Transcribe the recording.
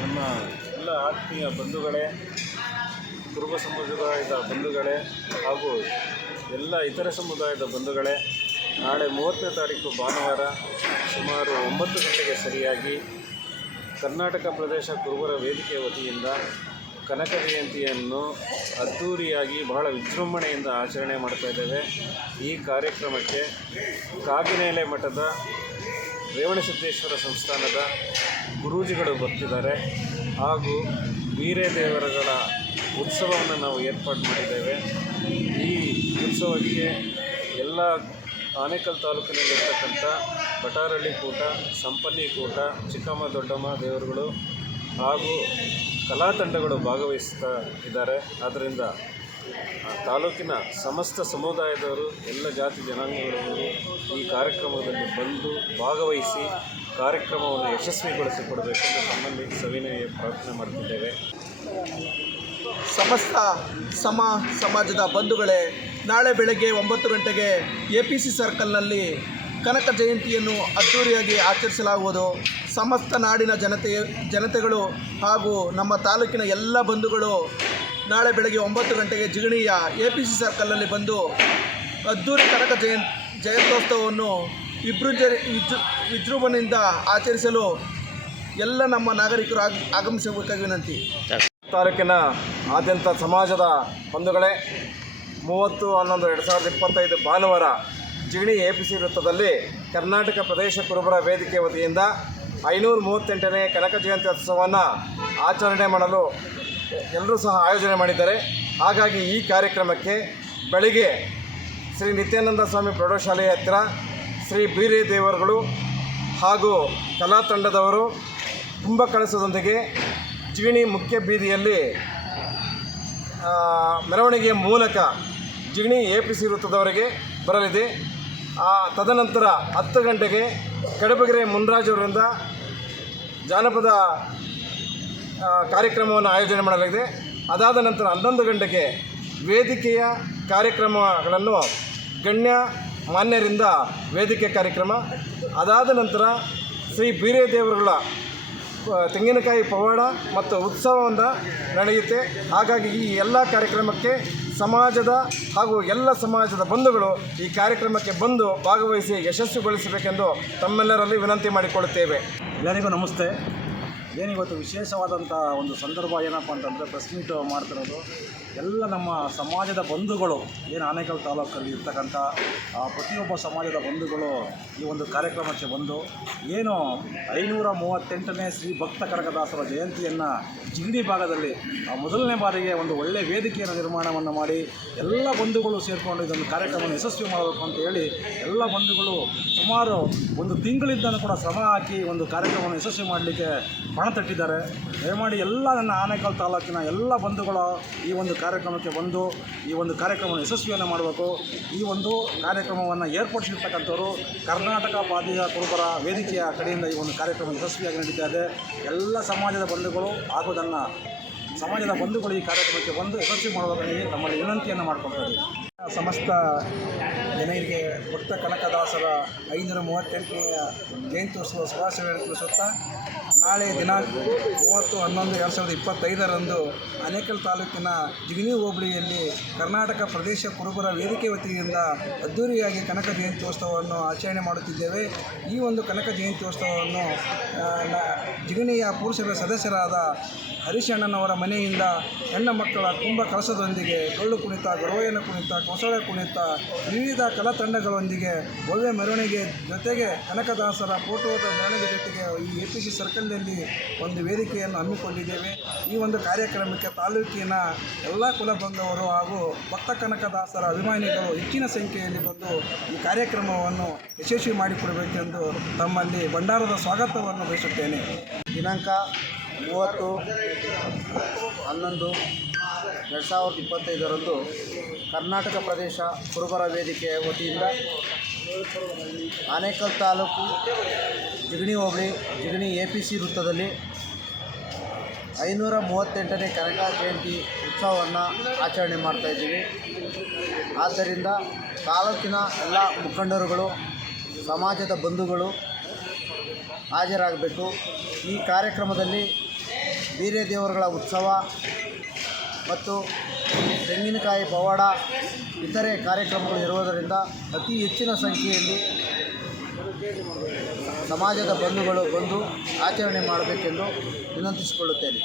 ನಮ್ಮ ಎಲ್ಲ ಆತ್ಮೀಯ ಬಂಧುಗಳೇ ಕುರುಬ ಸಮುದಾಯದ ಬಂಧುಗಳೇ ಹಾಗೂ ಎಲ್ಲ ಇತರ ಸಮುದಾಯದ ಬಂಧುಗಳೇ, ನಾಳೆ ಮೂವತ್ತನೇ ತಾರೀಕು ಭಾನುವಾರ ಸುಮಾರು ಒಂಬತ್ತು ಗಂಟೆಗೆ ಸರಿಯಾಗಿ ಕರ್ನಾಟಕ ಪ್ರದೇಶ ಕುರುಬರ ವೇದಿಕೆ ವತಿಯಿಂದ ಕನಕ ಜಯಂತಿಯನ್ನು ಅದ್ಧೂರಿಯಾಗಿ ಬಹಳ ವಿಜೃಂಭಣೆಯಿಂದ ಆಚರಣೆ ಮಾಡ್ತಾ ಇದ್ದೇವೆ. ಈ ಕಾರ್ಯಕ್ರಮಕ್ಕೆ ಕಾಗಿನೆಲೆ ಮಠದ ರೇವಣಸಿದ್ದೇಶ್ವರ ಸಂಸ್ಥಾನದ ಗುರೂಜಿಗಳು ಬರ್ತಿದ್ದಾರೆ ಹಾಗೂ ವೀರದೇವರುಗಳ ಉತ್ಸವವನ್ನು ನಾವು ಏರ್ಪಾಡು ಮಾಡಿದ್ದೇವೆ. ಈ ಉತ್ಸವಕ್ಕೆ ಎಲ್ಲ ಆನೇಕಲ್ ತಾಲೂಕಿನಲ್ಲಿರ್ತಕ್ಕಂಥ ಬಟಾರಳ್ಳಿ ಕೂಟ, ಸಂಪನ್ನಿ ಕೂಟ, ಚಿಕ್ಕಮ್ಮ, ದೊಡ್ಡಮ್ಮ ದೇವರುಗಳು ಹಾಗೂ ಕಲಾ ತಂಡಗಳು ಭಾಗವಹಿಸ್ತಾ ಇದ್ದಾರೆ. ಆದ್ದರಿಂದ ಆ ತಾಲೂಕಿನ ಸಮಸ್ತ ಸಮುದಾಯದವರು, ಎಲ್ಲ ಜಾತಿ ಜನಾಂಗಗಳವರು ಈ ಕಾರ್ಯಕ್ರಮದಲ್ಲಿ ಬಂದು ಭಾಗವಹಿಸಿ ಕಾರ್ಯಕ್ರಮವನ್ನು ಯಶಸ್ವಿಗೊಳಿಸಿಕೊಡಬೇಕೆಂದು ತಮ್ಮಲ್ಲಿ ಸವಿನಯ ಪ್ರಾರ್ಥನೆ ಮಾಡ್ತಿದ್ದೇವೆ. ಸಮಸ್ತ ಸಮ ಸಮಾಜದ ಬಂಧುಗಳೇ, ನಾಳೆ ಬೆಳಗ್ಗೆ ಒಂಬತ್ತು ಗಂಟೆಗೆ ಎ ಪಿ ಸಿ ಸರ್ಕಲ್ನಲ್ಲಿ ಕನಕ ಜಯಂತಿಯನ್ನು ಅದ್ಧೂರಿಯಾಗಿ ಆಚರಿಸಲಾಗುವುದು. ಸಮಸ್ತ ನಾಡಿನ ಜನತೆ ಜನತೆಗಳು ಹಾಗೂ ನಮ್ಮ ತಾಲೂಕಿನ ಎಲ್ಲ ಬಂಧುಗಳು ನಾಳೆ ಬೆಳಗ್ಗೆ ಒಂಬತ್ತು ಗಂಟೆಗೆ ಜಿಗಣಿಯ ಎ ಪಿ ಸಿ ಸರ್ಕಲ್ನಲ್ಲಿ ಬಂದು ಅದ್ದೂರಿ ಕನಕ ಜಯಂತ್ ಜಯಂತ್ಯೋತ್ಸವವನ್ನು ವಿಜೃಂಜ ವಿಜೃ ವಿಜೃಂಭಣೆಯಿಂದ ಆಚರಿಸಲು ಎಲ್ಲ ನಮ್ಮ ನಾಗರಿಕರು ಆಗ ಆಗಮಿಸಬೇಕಾಗಿ ವಿನಂತಿ. ತಾಲೂಕಿನ ಆದ್ಯಂತ ಸಮಾಜದ ಬಂಧುಗಳೇ, ಮೂವತ್ತು, ಹನ್ನೊಂದು, ಎರಡು ಸಾವಿರದ ಇಪ್ಪತ್ತೈದು ಭಾನುವಾರ ಜಿಗಣಿ ಎ ಪಿ ಸಿ ವೃತ್ತದಲ್ಲಿ ಕರ್ನಾಟಕ ಪ್ರದೇಶ ಕುರುಬರ ವೇದಿಕೆ ವತಿಯಿಂದ ಐನೂರ ಮೂವತ್ತೆಂಟನೇ ಕನಕ ಜಯಂತ್ಯೋತ್ಸವವನ್ನು ಆಚರಣೆ ಮಾಡಲು ಎಲ್ಲರೂ ಸಹ ಆಯೋಜನೆ ಮಾಡಿದ್ದಾರೆ. ಹಾಗಾಗಿ ಈ ಕಾರ್ಯಕ್ರಮಕ್ಕೆ ಬೆಳಿಗ್ಗೆ ಶ್ರೀ ನಿತ್ಯಾನಂದ ಸ್ವಾಮಿ ಪ್ರೌಢಶಾಲೆಯ ಹತ್ತಿರ ಶ್ರೀ ಬೀರೇ ದೇವರುಗಳು ಹಾಗೂ ಕಲಾ ತಂಡದವರು ಕುಂಭ ಕಳಸದೊಂದಿಗೆ ಜಿಣಿ ಮುಖ್ಯ ಬೀದಿಯಲ್ಲಿ ಮೆರವಣಿಗೆಯ ಮೂಲಕ ಜಿಣಿ ಎ ಪಿ ಸಿ ವೃತ್ತದವರೆಗೆ ಬರಲಿದೆ. ತದನಂತರ ಹತ್ತು ಗಂಟೆಗೆ ಕಡಬಗೆರೆ ಮುನ್ರಾಜ್ ಅವರಿಂದ ಜಾನಪದ ಕಾರ್ಯಕ್ರಮವನ್ನು ಆಯೋಜನೆ ಮಾಡಲಾಗಿದೆ. ಅದಾದ ನಂತರ ಹನ್ನೊಂದು ಗಂಟೆಗೆ ವೇದಿಕೆಯ ಕಾರ್ಯಕ್ರಮಗಳನ್ನು ಗಣ್ಯ ಮಾನ್ಯರಿಂದ ವೇದಿಕೆ ಕಾರ್ಯಕ್ರಮ, ಅದಾದ ನಂತರ ಶ್ರೀ ಬೀರೇದೇವರುಗಳ ತೆಂಗಿನಕಾಯಿ ಪವಾಡ ಮತ್ತು ಉತ್ಸವವನ್ನು ನಡೆಯುತ್ತೆ. ಹಾಗಾಗಿ ಈ ಎಲ್ಲ ಕಾರ್ಯಕ್ರಮಕ್ಕೆ ಸಮಾಜದ ಹಾಗೂ ಎಲ್ಲ ಸಮಾಜದ ಬಂಧುಗಳು ಈ ಕಾರ್ಯಕ್ರಮಕ್ಕೆ ಬಂದು ಭಾಗವಹಿಸಿ ಯಶಸ್ವಿಗೊಳಿಸಬೇಕೆಂದು ತಮ್ಮೆಲ್ಲರಲ್ಲಿ ವಿನಂತಿ ಮಾಡಿಕೊಳ್ಳುತ್ತೇವೆ. ಎಲ್ಲರಿಗೂ ನಮಸ್ತೆ. ಏನಿವತ್ತು ವಿಶೇಷವಾದಂಥ ಒಂದು ಸಂದರ್ಭ ಏನಪ್ಪ ಅಂತಂದರೆ ಪ್ರೆಸ್ ಮೀಟ್ ಮಾಡ್ತಿರೋದು. ಎಲ್ಲ ನಮ್ಮ ಸಮಾಜದ ಬಂಧುಗಳು, ಏನು ಆನೇಕಲ್ ತಾಲೂಕಲ್ಲಿ ಇರ್ತಕ್ಕಂಥ ಪ್ರತಿಯೊಬ್ಬ ಸಮಾಜದ ಬಂಧುಗಳು ಈ ಒಂದು ಕಾರ್ಯಕ್ರಮಕ್ಕೆ ಬಂದು ಏನು ಐನೂರ ಮೂವತ್ತೆಂಟನೇ ಶ್ರೀ ಭಕ್ತ ಕನಕದಾಸರ ಜಯಂತಿಯನ್ನು ಜಿಗಣಿ ಭಾಗದಲ್ಲಿ ಮೊದಲನೇ ಬಾರಿಗೆ ಒಂದು ಒಳ್ಳೆಯ ವೇದಿಕೆಯನ್ನು ನಿರ್ಮಾಣವನ್ನು ಮಾಡಿ ಎಲ್ಲ ಬಂಧುಗಳು ಸೇರಿಕೊಂಡು ಇದೊಂದು ಕಾರ್ಯಕ್ರಮವನ್ನು ಯಶಸ್ವಿ ಮಾಡಬೇಕು ಅಂತ ಹೇಳಿ ಎಲ್ಲ ಬಂಧುಗಳು ಸುಮಾರು ಒಂದು ತಿಂಗಳಿಂದಲೂ ಕೂಡ ಶ್ರಮ ಹಾಕಿ ಒಂದು ಕಾರ್ಯಕ್ರಮವನ್ನು ಯಶಸ್ವಿ ಮಾಡಲಿಕ್ಕೆ ಪಣ ತಟ್ಟಿದ್ದಾರೆ. ದಯಮಾಡಿ ಎಲ್ಲ ನನ್ನ ಆನೇಕಲ್ ತಾಲೂಕಿನ ಎಲ್ಲ ಬಂಧುಗಳು ಈ ಒಂದು ಕಾರ್ಯಕ್ರಮಕ್ಕೆ ಬಂದು, ಈ ಒಂದು ಕಾರ್ಯಕ್ರಮವನ್ನು ಯಶಸ್ವಿಯನ್ನು ಮಾಡಬೇಕು. ಈ ಒಂದು ಕಾರ್ಯಕ್ರಮವನ್ನು ಏರ್ಪಡಿಸಿರ್ತಕ್ಕಂಥವರು ಕರ್ನಾಟಕ ಪಾದಿಯ ಕುರುಬರ ವೇದಿಕೆಯ ಕಡೆಯಿಂದ ಈ ಒಂದು ಕಾರ್ಯಕ್ರಮ ಯಶಸ್ವಿಯಾಗಿ ನಡೀತಾ ಇದೆ ಎಲ್ಲ ಸಮಾಜದ ಬಂಧುಗಳು ಹಾಗೂ ಸಮಾಜದ ಬಂಧುಗಳು ಈ ಕಾರ್ಯಕ್ರಮಕ್ಕೆ ಬಂದು ಯಶಸ್ವಿ ಮಾಡುವುದರಲ್ಲಿ ತಮ್ಮಲ್ಲಿ ವಿನಂತಿಯನ್ನು ಮಾಡಿಕೊಳ್ತಾ ಸಮಸ್ತ ಜನರಿಗೆ ಭಕ್ತ ಕನಕದಾಸರ ಐನೂರ ಮೂವತ್ತೆಂಟನೆಯ ಜಯಂತ್ಯೋತ್ಸವ ಶುಭಾಶಯಗಳನ್ನು ತಿಳಿಸುತ್ತಾ, ನಾಳೆ ದಿನಾಂಕ ಮೂವತ್ತು, ಹನ್ನೊಂದು, ಎರಡು ಸಾವಿರದ ಇಪ್ಪತ್ತೈದರಂದು ಅನೇಕಲ್ ತಾಲೂಕಿನ ಜಿಗಿನಿ ಹೋಬಳಿಯಲ್ಲಿ ಕರ್ನಾಟಕ ಪ್ರದೇಶ ಕುರುಬರ ವೇದಿಕೆ ವತಿಯಿಂದ ಅದ್ಧೂರಿಯಾಗಿ ಕನಕ ಜಯಂತ್ಯೋತ್ಸವವನ್ನು ಆಚರಣೆ ಮಾಡುತ್ತಿದ್ದೇವೆ. ಈ ಒಂದು ಕನಕ ಜಯಂತ್ಯೋತ್ಸವವನ್ನು ಜಿಗಣಿಯ ಪುರುಷರ ಸದಸ್ಯರಾದ ಹರಿಶಣ್ಣನವರ ಮನೆಯಿಂದ ಹೆಣ್ಣು ಮಕ್ಕಳ ಕುಂಭ ಕಲಸದೊಂದಿಗೆ ಡೊಳ್ಳು ಕುಣಿತ ಗರೋಯನ ಕುಣಿತ ಕೊಸಳೆ ಕುಣಿತ ವಿವಿಧ ಕಲಾ ತಂಡಗಳೊಂದಿಗೆ ಭವ್ಯ ಮೆರವಣಿಗೆ ಜೊತೆಗೆ ಕನಕದಾಸರ ಫೋಟೋದ ಮೆರವಣಿಗೆ ಜೊತೆಗೆ ಈ ಎ ಪಿ ಸಿ ಸರ್ಕಲ್ನಲ್ಲಿ ಒಂದು ವೇದಿಕೆಯನ್ನು ಹಮ್ಮಿಕೊಂಡಿದ್ದೇವೆ. ಈ ಒಂದು ಕಾರ್ಯಕ್ರಮಕ್ಕೆ ತಾಲೂಕಿನ ಎಲ್ಲ ಕುಲಬಂಧವರು ಹಾಗೂ ಭಕ್ತ ಕನಕದಾಸರ ಅಭಿಮಾನಿಗಳು ಹೆಚ್ಚಿನ ಸಂಖ್ಯೆಯಲ್ಲಿ ಬಂದು ಈ ಕಾರ್ಯಕ್ರಮವನ್ನು ಯಶಸ್ವಿ ಮಾಡಿಕೊಡಬೇಕೆಂದು ತಮ್ಮಲ್ಲಿ ಭಂಡಾರದ ಸ್ವಾಗತವನ್ನು ಬಯಸುತ್ತೇನೆ ದಿನಾಂಕ ಮೂವತ್ತು, ಹನ್ನೊಂದು ಎರಡು ಸಾವಿರದ ಇಪ್ಪತ್ತೈದರಂದು ಕರ್ನಾಟಕ ಪ್ರದೇಶ ಕುರುಬರ ವೇದಿಕೆ ವತಿಯಿಂದ Anekal taluk Jigani hobli, Jigani A P C ವೃತ್ತದಲ್ಲಿ ಐನೂರ ಮೂವತ್ತೆಂಟನೇ ಕನಕ ಜಯಂತಿ ಉತ್ಸವವನ್ನು ಆಚರಣೆ ಮಾಡ್ತಾಯಿದ್ದೀವಿ ಆದ್ದರಿಂದ ತಾಲೂಕಿನ ಎಲ್ಲ ಮುಖಂಡರುಗಳು, ಸಮಾಜದ ಬಂಧುಗಳು ಹಾಜರಾಗಬೇಕು. ಈ ಕಾರ್ಯಕ್ರಮದಲ್ಲಿ ಬೀರೆ ದೇವರುಗಳ ಉತ್ಸವ ಮತ್ತು ತೆಂಗಿನಕಾಯಿ ಪವಾಡ ಇತರೆ ಕಾರ್ಯಕ್ರಮಗಳು ಇರುವುದರಿಂದ ಅತಿ ಹೆಚ್ಚಿನ ಸಂಖ್ಯೆಯಲ್ಲಿ ಸಮಾಜದ ಬಂಧುಗಳು ಬಂದು ಆಚರಣೆ ಮಾಡಬೇಕೆಂದು ವಿನಂತಿಸಿಕೊಳ್ಳುತ್ತೇನೆ.